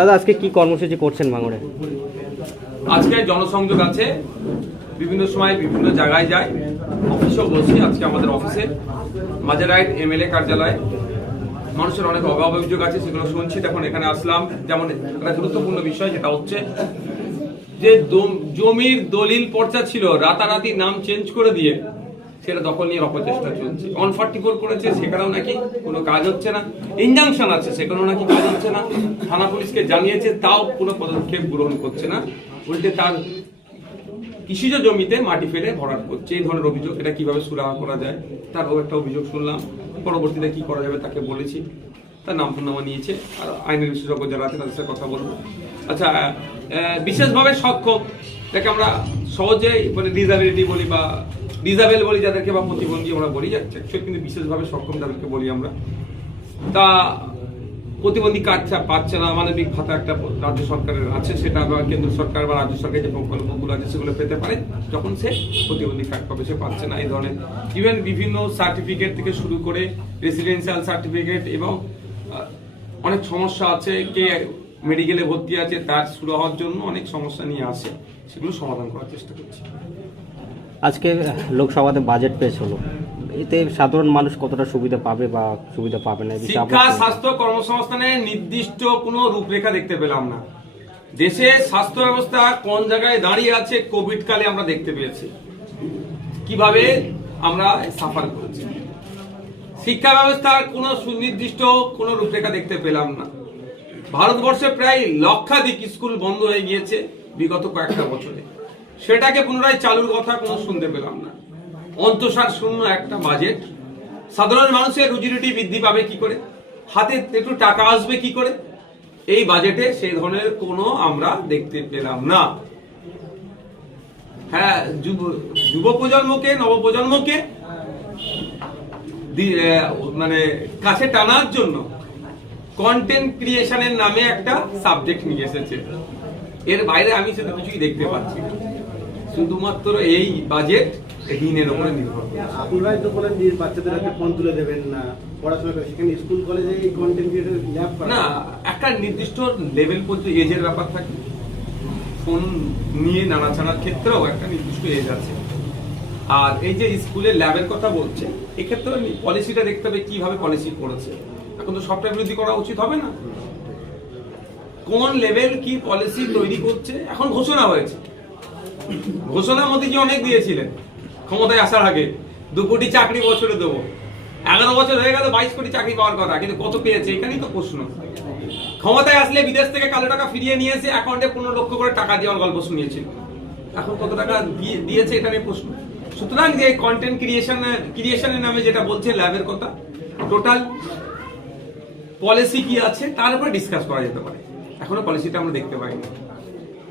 দাদা আজকে কি কর্মসূচি করছেন ভাঙড়ে? আজকে জনসংযোগ আছে, বিভিন্ন সময় বিভিন্ন জায়গায় যাই, অফিসেও বসি। আজকে আমাদের অফিসে মাঝেরাইট এমএলএ কার্যালয়ে মানুষের অনেক অভিযোগ আছে, সেগুলো শুনছি। তখন এখানে আসলাম। যেমন একটা গুরুত্বপূর্ণ বিষয় যেটা হচ্ছে যে জমির দলিল পর্চা ছিল, রাতারাতি নাম চেঞ্জ করে দিয়ে সেটা দখল নিয়ে অপচেষ্টা চলছে। 144 করেছে, সেখানেও নাকি কোনো কাজ হচ্ছে না। ইনজাংশন আছে, সেখানেও নাকি কাজ হচ্ছে না। থানা পুলিশকে জানিয়েছে, তাও কোনো পদক্ষেপ গ্রহণ করছে না। উল্টে তার কৃষিজ জমিতে মাটি ফেলে ভরাট করছে। এই ধরনের অভিযোগ, এটা কিভাবে সুরাহা করা যায় তারও একটা অভিযোগ শুনলাম। পরবর্তীতে কি করা যাবে তাকে বলেছি, তার নামা নিয়েছে। আর আইনের বিশেষজ্ঞ যারা আছে তাদের সাথে কথা বলবো। আচ্ছা, বিশেষভাবে সক্ষম যাকে আমরা সহজেই মানে ডিসাবিলিটি বলি বা ডিসাবেল বলি যাদেরকে, বা প্রতিবন্ধী আমরা বলি, কিন্তু বিশেষভাবে সক্ষম যাদেরকে বলি আমরা, তা প্রতিবন্ধী কার্ড পাচ্ছে না। মানবিক ভাতা একটা রাজ্য সরকারের আছে, সেটা বা কেন্দ্র সরকার বা রাজ্য সরকারের যে প্রকল্পগুলো আছে সেগুলো পেতে পারে। যখন সে প্রতিবন্ধী কার্ড পাবে সে পাচ্ছে না। এই ধরনের ইভেন বিভিন্ন সার্টিফিকেট থেকে শুরু করে রেসিডেন্সিয়াল সার্টিফিকেট এবং অনেক সমস্যা আছে। কে মেডিকেলে ভর্তি আছে, তার শুরু হওয়ার জন্য অনেক সমস্যা নিয়ে আসে, সেগুলো সমাধান করার চেষ্টা করছি। আজকে লোকসভাতে বাজেট পেশ হলো, এতে সাধারণ মানুষ কতটা সুবিধা পাবে বা সুবিধা পাবে না? শিক্ষা, স্বাস্থ্য, কর্মসংস্থানের নির্দিষ্ট কোনো রূপরেখা দেখতে পেলাম না। দেশে স্বাস্থ্য ব্যবস্থা কোন জায়গায় দাঁড়িয়ে আছে কোভিড কালে আমরা দেখতে পেয়েছি, কিভাবে আমরা সাফার করেছি। শিক্ষা ব্যবস্থার কোনো সুনির্দিষ্ট কোনো রূপরেখা দেখতে পেলাম না। ভারতবর্ষে প্রায় লক্ষাধিক স্কুল বন্ধ হয়ে গিয়েছে বিগত কয়েকটা বছরে, সেটাকে পুনরায় চালুর কথা কোনো শুনতে পেলাম না। অন্তঃসার শূন্য একটা বাজেট। সাধারণ মানুষের রুজিরুটি বৃদ্ধি পাবে কি করে, হাতে একটু টাকা আসবে কি করে, এই বাজেটে সেই ধরনের কোনো আমরা দেখতে পেলাম না। হ্যাঁ, যুব প্রজন্মকে, নবপ্রজন্মকে মানে কাছে টানার জন্য কন্টেন্ট ক্রিয়েশনের নামে একটা সাবজেক্ট নিয়ে এসেছে। এর বাইরে আমি সেটা কিছুই দেখতে পাচ্ছি না। শুধুমাত্র এই বাজেট ঋণের উপরে নির্ভর করে। আপনারাই তো বলেন যে বাচ্চাদের হাতে ফোন তুলে দেবেন না, পড়াশোনা করে, সেখানে স্কুল কলেজে এই কন্টেন্ট ক্রিয়েটর ল্যাব না, একটা নির্দিষ্ট লেভেল পর্যন্ত এজের ব্যাপার থাকে। ফোন নিয়ে নাড়াচাড়ার ক্ষেত্রেও একটা নির্দিষ্ট এজ আছে। আর এই যে স্কুলের ল্যাবের কথা বলছে, এক্ষেত্রে পলিসিটা দেখতে হবে কিভাবে পলিসি করেছে। এখন তো সফটওয়্যার বিরোধী করা উচিত হবে না। কোন লেভেল কি পলিসি তৈরি করছে, এখন ঘোষণা হয়েছে। ঘোষণা মোদীজি অনেক দিয়েছিলেন ক্ষমতায় আসার আগে, 2 কোটি চাকরি বছরে দেবো। 11 বছর হয়ে গেল, 22 কোটি চাকরি পাওয়ার কথা, কিন্তু কত পেয়েছে এখানেই তো প্রশ্ন। ক্ষমতায় আসলে বিদেশ থেকে কালো টাকা ফিরিয়ে নিয়ে এসে অ্যাকাউন্টে 15 লক্ষ করে টাকা দেওয়ার গল্প শুনিয়েছিল। এখন কত টাকা দিয়েছে এটা নিয়ে প্রশ্ন। সুতরাং যে কন্টেন্ট ক্রিয়েশনের নামে যেটা বলছে ল্যাবের কথা, টোটাল পলিসি কি আছে তার উপরে ডিসকাস করা যেতে পারে। এখনো পলিসিটা আমরা দেখতে পাইনি।